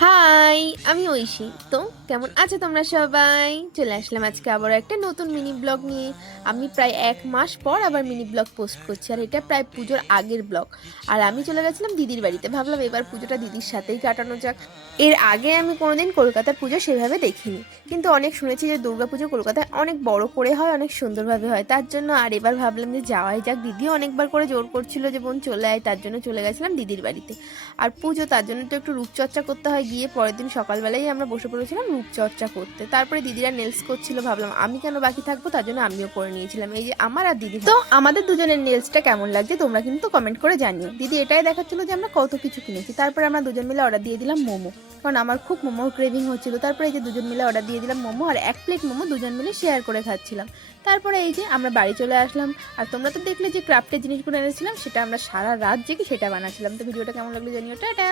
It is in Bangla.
হাই, আমি ঐশী। তো কেমন আছো তোমরা সবাই? চলে আসলাম আজকে আবার একটা নতুন মিনি ব্লগ নিয়ে। আমি প্রায় 1 মাস পর আবার মিনি ব্লগ পোস্ট করছি, আর এটা প্রায় পুজোর আগের ব্লগ। আর আমি চলে গেছিলাম দিদির বাড়িতে, ভাবলাম এবার পুজোটা দিদির সাথেই কাটানো যাক। এর আগে আমি কোনোদিন কলকাতার পুজো সেভাবে দেখিনি, কিন্তু অনেক শুনেছি যে দুর্গাপুজো কলকাতায় অনেক বড় করে হয়, অনেক সুন্দরভাবে হয়। তার জন্য আর এবার ভাবলাম যে যাওয়াই যাক। দিদিও অনেকবার করে জোর করছিল যে বোন চলে আয়, তার জন্য চলে গেছিলাম দিদির বাড়িতে। আর পুজো, তার জন্য তো একটু রূপচর্চা করতে হয়। গিয়ে পরের দিন সকালবেলাই আমরা বসে পড়েছিলাম রূপচর্চা করতে। তারপরে দিদিরা নেলস করছিল, ভাবলাম আমি কেন বাকি থাকবো, তার জন্য আমিও করে নিয়েছিলাম। এই যে আমার আর দিদি, তো আমাদের দুজনের নেলসটা কেমন লাগছে তোমরা কিন্তু কমেন্ট করে জানিও। দিদি এটাই দেখাচ্ছিল যে আমরা কত কিছু কিনেছি। তারপরে আমরা দুজন মিলে অর্ডার দিয়ে দিলাম মোমো, কারণ আমার খুব মোমোর ক্রেভিং হচ্ছিল। তারপরে এই যে দুজন মিলে অর্ডার দিয়ে দিলাম মোমো, আর 1 প্লেট মোমো দুজন মিলে শেয়ার করে খাচ্ছিলাম। তারপরে এই যে আমরা বাড়ি চলে আসলাম। আর তোমরা তো দেখলে যে ক্রাফটের জিনিসগুলো এনেছিলাম, সেটা আমরা সারা রাত জেগে সেটা বানাচ্ছিলাম। তো ভিডিওটা কেমন লাগলো জানিও। টাটা।